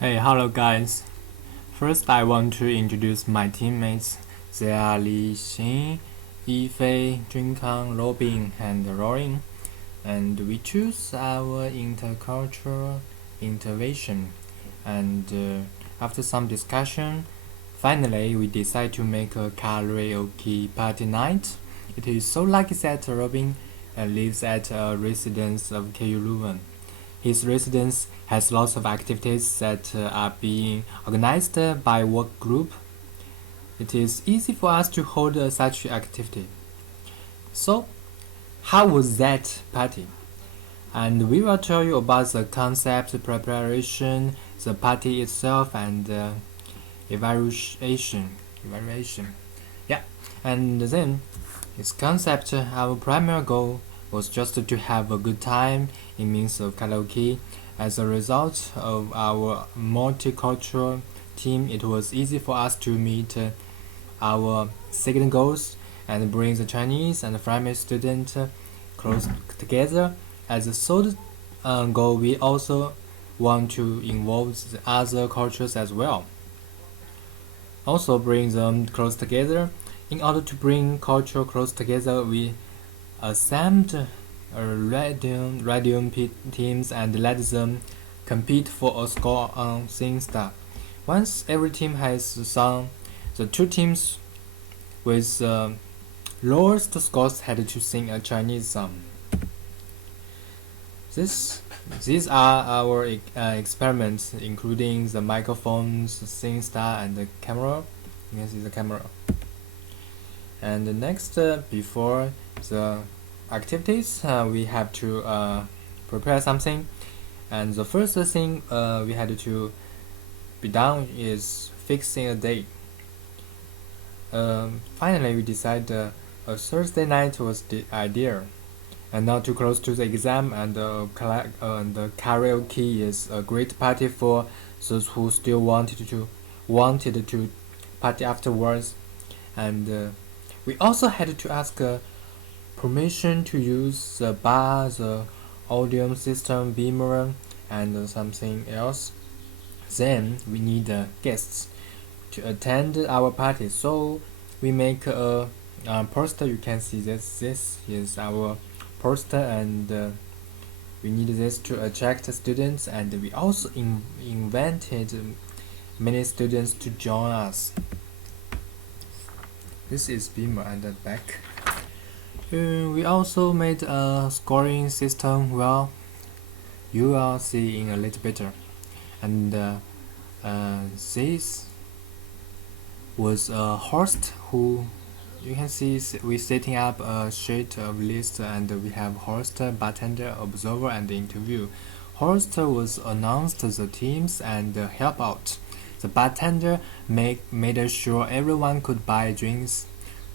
Hey, hello guys. First, I want to introduce my teammates. They are Li Xin, Yifei, Junkang, Robin, and Roaring. And we choose our intercultural intervention. And after some discussion, finally we decide to make a karaoke party night. It is so lucky that Robin lives at a residence of KU Leuven. His residence has lots of activities that are being organized by work group. It is easy for us to hold such activity. So, how was that party? And we will tell you about the concept, preparation, the party itself, and evaluation. Yeah, and then its concept. Our primary goal was just to have a good time in means of karaoke. As a result of our multicultural team, it was easy for us to meet our second goals and bring the Chinese and the Flemish student close together. As a third goal, we also want to involve the other cultures as well. Also bring them close together. In order to bring culture close together, we assembled radium teams and let them compete for a score on SingStar. Once every team has sung, the two teams with lowest scores had to sing a Chinese song. These are our experiments, including the microphones, SingStar, and the camera. You can see the camera. And next, before the activities, we have to prepare something. And the first thing we had to be done is fixing a date. Finally, we decided a Thursday night was the idea, and not too close to the exam. And the karaoke is a great party for those who still wanted to party afterwards. And we also had to ask permission to use the bar, the audio system, beamer, and something else. Then we need guests to attend our party, so we make a poster. You can see this is our poster, and we need this to attract students, and we also invited many students to join us. This is beamer and the back. We also made a scoring system. Well, you will see in a little bit. And this was a host who you can see we setting up a sheet of list, and we have host, bartender, observer, and interview. Host was announced the teams and help out. The bartender made sure everyone could buy drinks.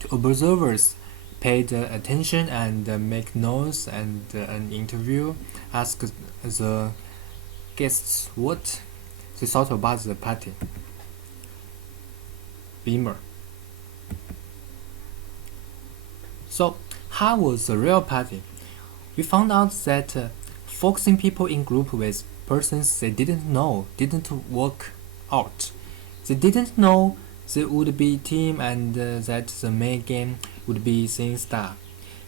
The observers paid attention and make notes, and an interview asked the guests what they thought about the party. Beamer. So, how was the real party? We found out that focusing people in group with persons they didn't know didn't work out. They didn't know they would be team, and that the main game would be SingStar.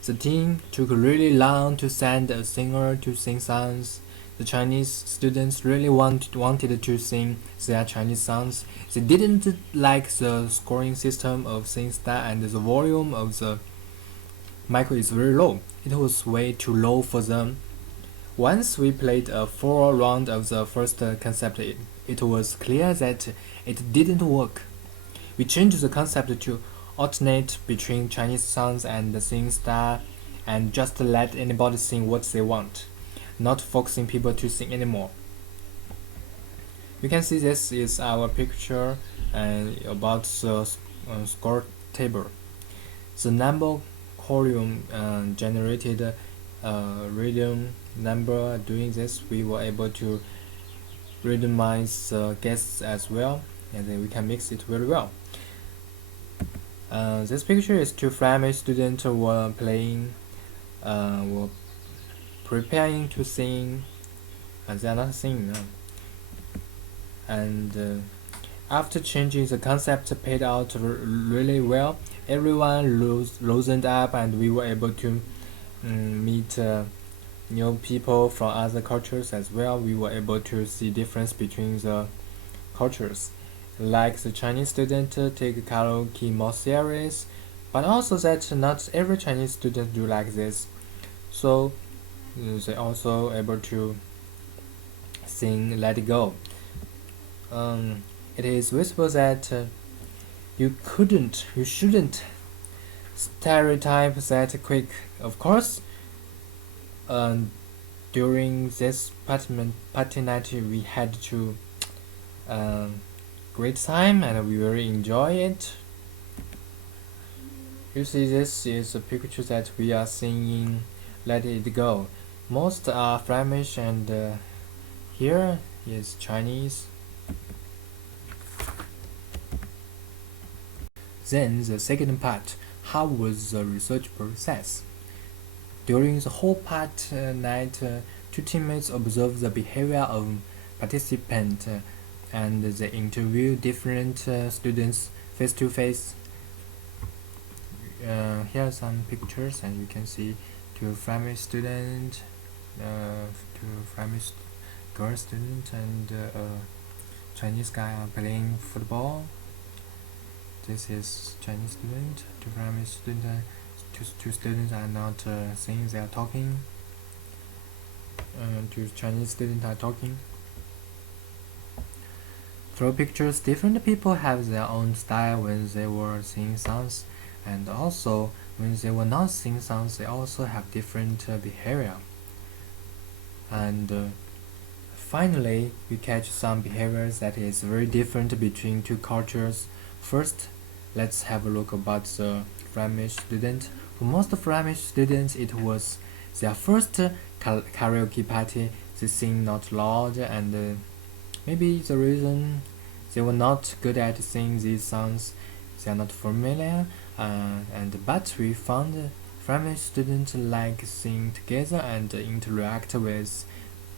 The team took really long to send a singer to sing songs. The Chinese students really wanted to sing their Chinese songs. They didn't like the scoring system of SingStar, and the volume of the mic is very low. It was way too low for them. Once we played a 4 round of the first concept, it was clear that it didn't work. We changed the concept to alternate between Chinese songs and SingStar, and just let anybody sing what they want, not forcing people to sing anymore. You can see this is our picture about the score table. The number column generated random number. Doing this, we were able to randomize guests as well, and then we can mix it very well. This picture is two Flemish students were preparing to sing, and they are not singing now. and after changing the concept paid out really well. Everyone loosened up, and we were able to meet new people from other cultures as well. We were able to see difference between the cultures, like the Chinese student take karaoke more serious, but also that not every Chinese student do like this. So they also able to sing "Let It Go." It is visible that you shouldn't stereotype that quick. Of course, um, during this party night, we had to um, great time and we really enjoy it. You see, this is a picture that we are singing "Let It Go." Most are Flemish, and here is Chinese. Then the second part, how was the research process? During the whole part night, two teammates observed the behavior of participants and they interviewed different students face to face. Here are some pictures, and you can see two Flemish students, two Flemish girl students, and a Chinese guy are playing football. This is Chinese student, two Flemish student, two students are not saying they are talking. Two Chinese students are talking. Through pictures, different people have their own style when they were singing songs, and also when they were not singing songs, they also have different behavior. And finally, we catch some behaviors that is very different between two cultures. First, let's have a look about the Flemish student. For most Flemish students, it was their first karaoke party. They sing not loud, and maybe the reason they were not good at singing these songs, they are not familiar. But we found Flemish students like sing together and interact with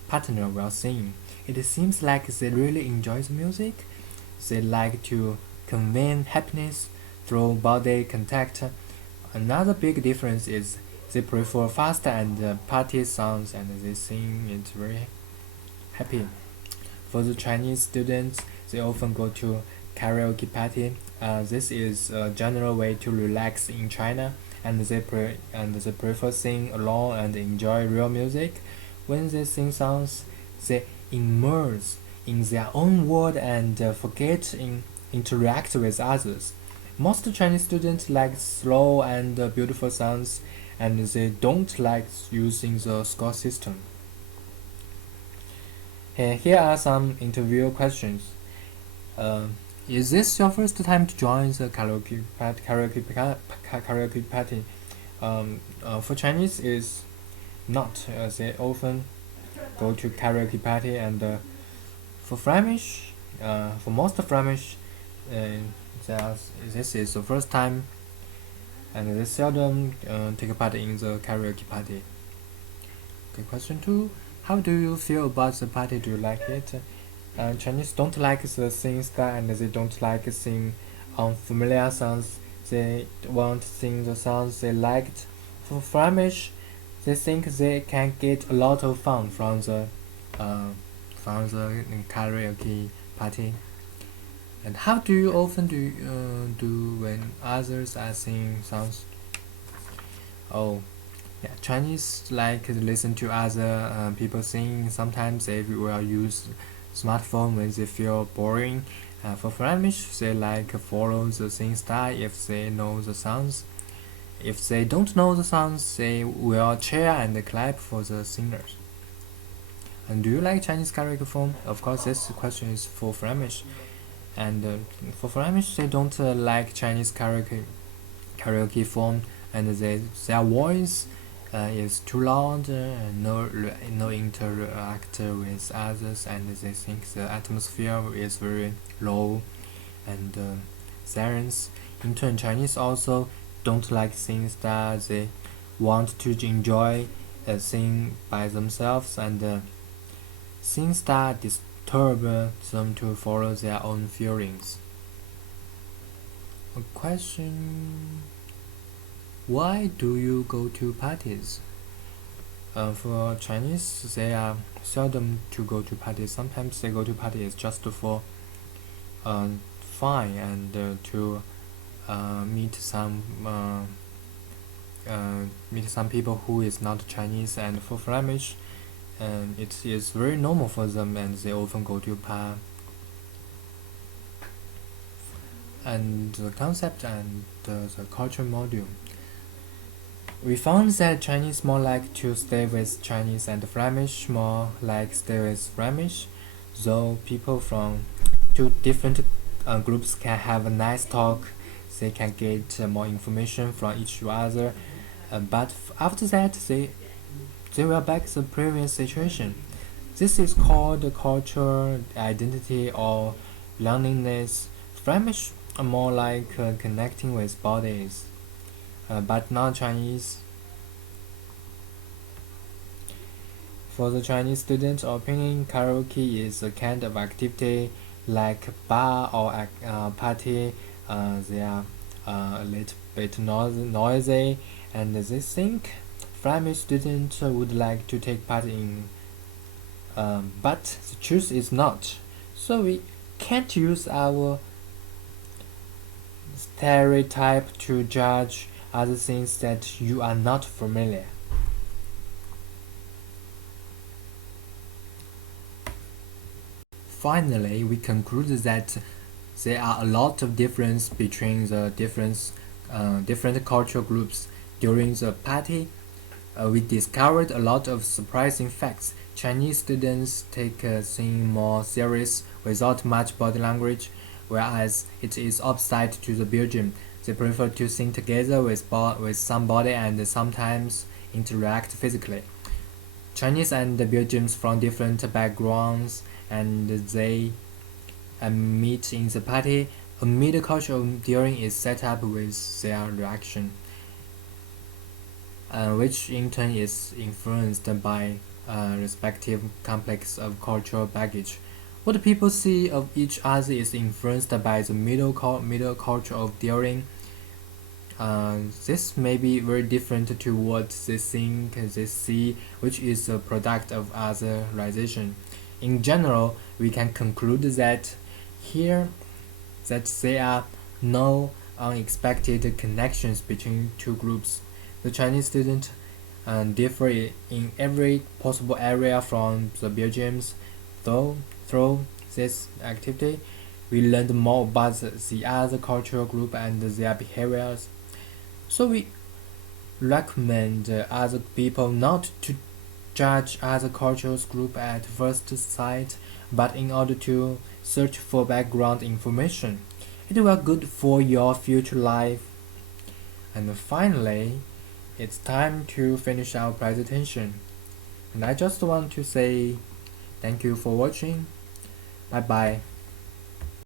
partner while singing. It seems like they really enjoy the music. They like to convey happiness through body contact. Another big difference is they prefer fast and party songs, and they sing it very happy. For the Chinese students, they often go to karaoke party. This is a general way to relax in China, and they prefer sing alone and enjoy real music. When they sing songs, they immerse in their own world and forget in interact with others. Most Chinese students like slow and beautiful songs, and they don't like using the score system. Here are some interview questions. Uh, is this your first time to join the karaoke party? For Chinese, is not. They often go to karaoke party, and for Flemish, for most Flemish, this is the first time, and they seldom take part in the karaoke party. Okay, question 2. How do you feel about the party? Do you like it? Chinese don't like the singing style, and they don't like sing unfamiliar songs. They want to sing the songs they liked. For Flemish, they think they can get a lot of fun uh, from the karaoke party. And how do you often do when others are singing songs? Oh, yeah, Chinese like to listen to other people sing. Sometimes they will use smartphone when they feel boring. For Flemish, they like follow the singing style if they know the songs. If they don't know the songs, they will cheer and clap for the singers. And do you like Chinese karaoke form? Of course, this question is for Flemish. And for Flemish, they don't like Chinese karaoke form, and their voice is too loud, no interact with others, and they think the atmosphere is very low and silence. In turn, Chinese also don't like singing style. They want to enjoy sing by themselves, and sing style disturb them to follow their own feelings. A question: why do you go to parties? For Chinese, they are seldom to go to parties. Sometimes they go to parties just for fun and to meet some people who is not Chinese. And for Flemish, and it is very normal for them, and they often go to parties. And the concept and the culture module. We found that Chinese more like to stay with Chinese and Flemish more like stay with Flemish, though people from two different groups can have a nice talk, they can get more information from each other, but after that they will back the previous situation. This is called cultural identity or loneliness. Flemish are more like connecting with bodies, but not Chinese. For the Chinese student's opinion, karaoke is a kind of activity like bar or party. They are a little bit noisy, and they think Flemish students would like to take part in, but the truth is not. So we can't use our stereotype to judge other things that you are not familiar. Finally, we conclude that there are a lot of difference between the different cultural groups. During the party, we discovered a lot of surprising facts. Chinese students take things more serious without much body language, whereas it is opposite to the Belgium. They prefer to sing together with somebody and sometimes interact physically. Chinese and Belgians from different backgrounds, and they meet in the party. A middle culture of endearing is set up with their reaction, which in turn is influenced by respective complex of cultural baggage. What people see of each other is influenced by the middle culture of endearing. This may be very different to what they think they see, which is a product of otherization. In general, we can conclude that here that there are no unexpected connections between two groups. The Chinese students differ in every possible area from the Belgians, though through this activity, we learned more about the other cultural group and their behaviors. So we recommend other people not to judge other cultures group at first sight, but in order to search for background information. It will good for your future life. And finally, it's time to finish our presentation. And I just want to say thank you for watching. Bye bye.